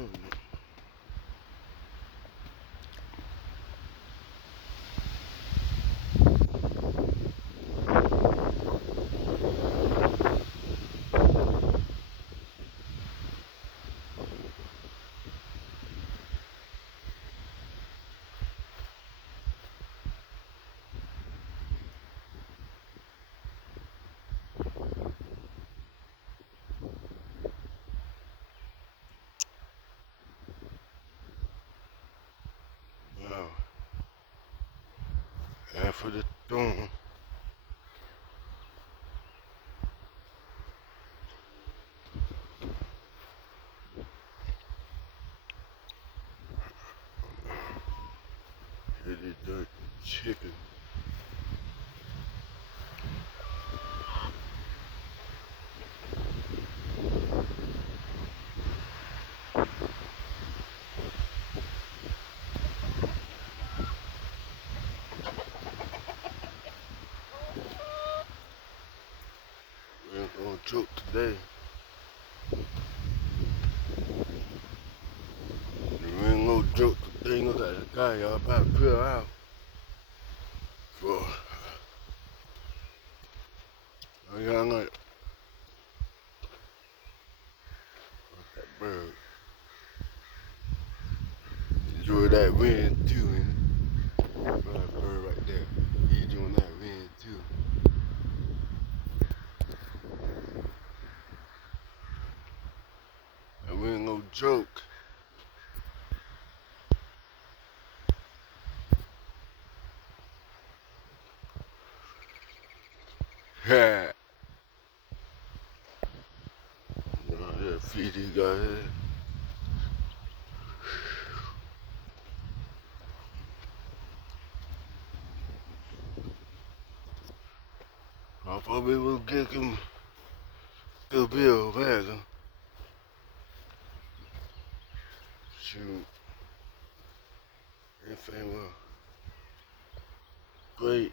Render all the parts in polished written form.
Wow. And for the storm. Here they dirt chicken. We ain't gonna joke today. We ain't gonna joke today. Look at the guy y'all about to peel out. For y'all like that bird. Enjoy that wind too, and that bird right there. He doing that wind too. And we ain't no joke. Yeah. Yeah, feed these guys here. I probably will get him to bill back. Shoot. Everything was great.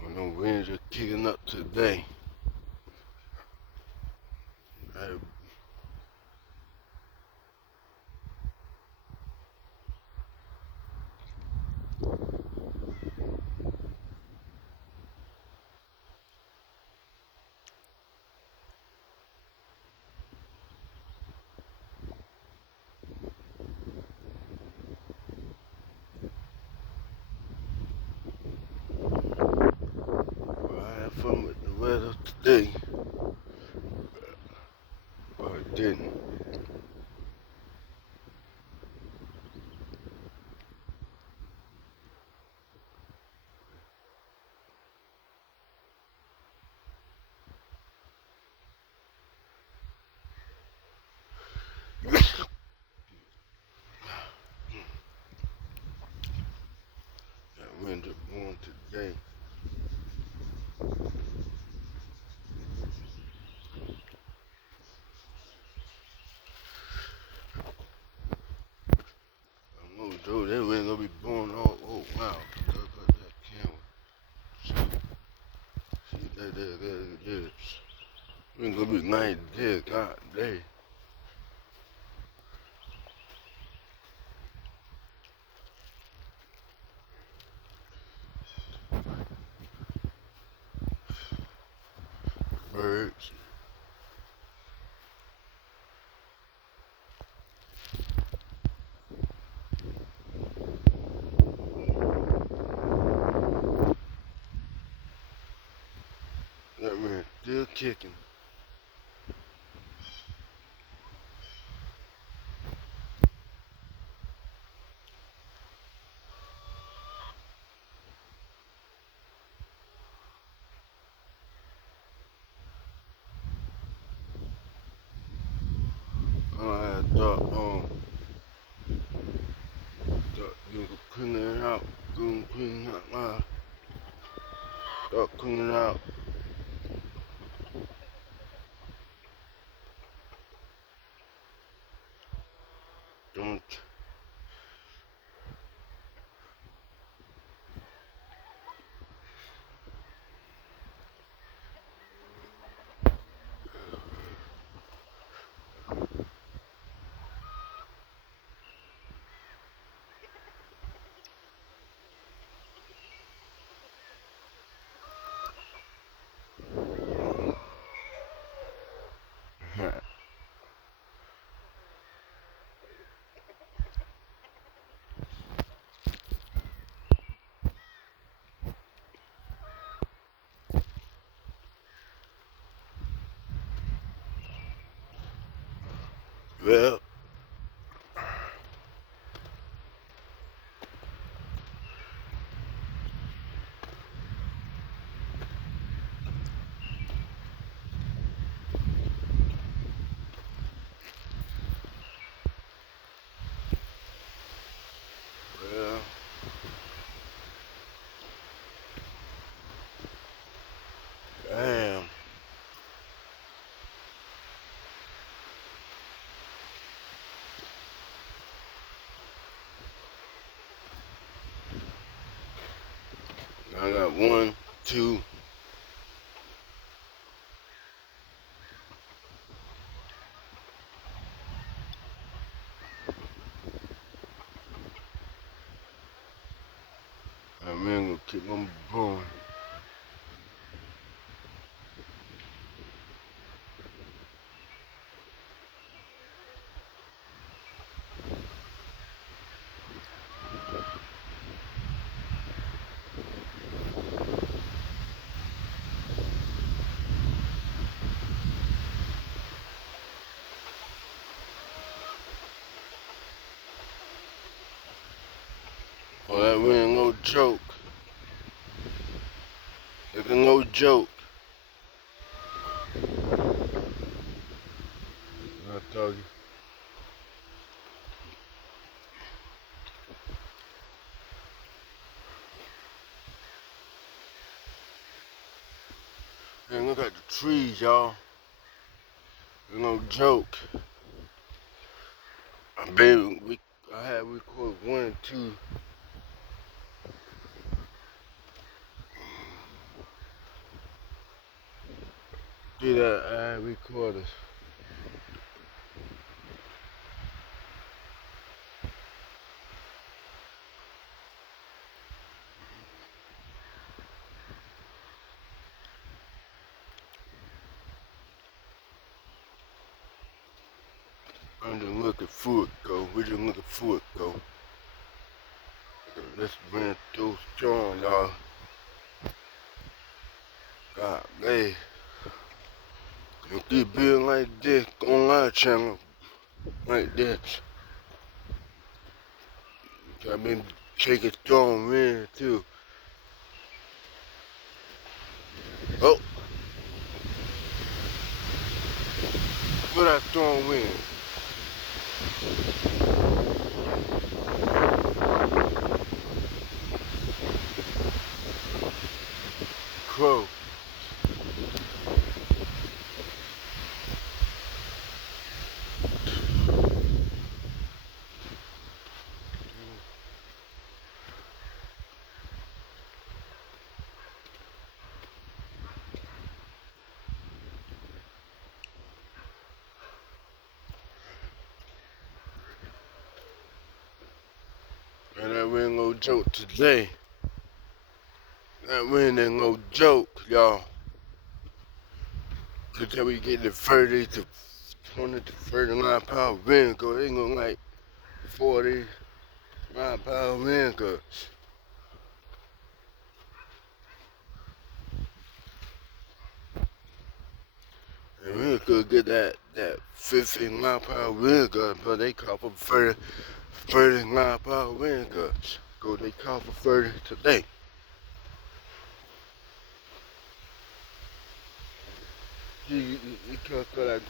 When the winds are kicking up today. I had fun with the weather today, but it didn't. That wind is blowing today. there. We ain't gonna be nice there, God dang. Birds. That man still kicking. I thought you could clean it out. Go clean it out. Start cleaning it out. Don't. Well, well, damn. I got 1, 2. That man gonna keep on blowing. Oh, that man no joke. It's no joke. I told you. Man, look at the trees, y'all. It's no joke. I had recorded 1 and 2. Did that I had recorded. I'm just looking for it, go. We're just looking for it, go. Let's run through strong, y'all. God, man. You keep being like this on our channel, like this. I've been taking strong wind, too. Oh, look at that strong wind. Crow. ain't no joke today. That wind ain't no joke, y'all. Until we get the 30 to 20 to 39 pound wind, cause it ain't gonna like 40 9 pound wind, cause and we could get that 15 9 pound wind, but they call for 39 pound wind, cause they call for 30 today. You can't cut that.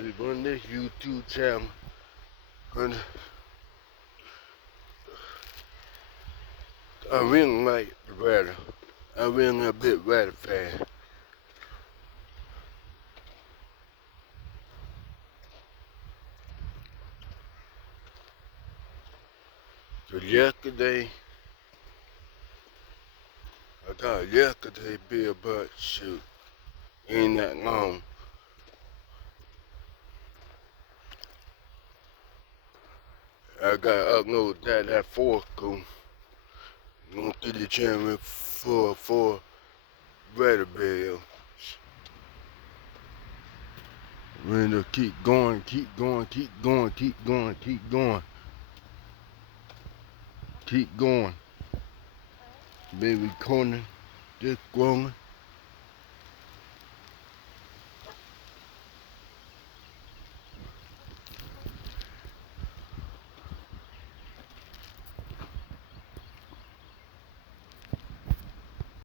We run this YouTube channel, and I really like the weather. I really a bit weather fan. So yesterday, I thought yesterday be but shoot, ain't that long. I got upload that fourth cool. Going through the channel for weather bill. We're gonna keep going, keep going, keep going, keep going, keep going. Keep going. Baby corner, just growing.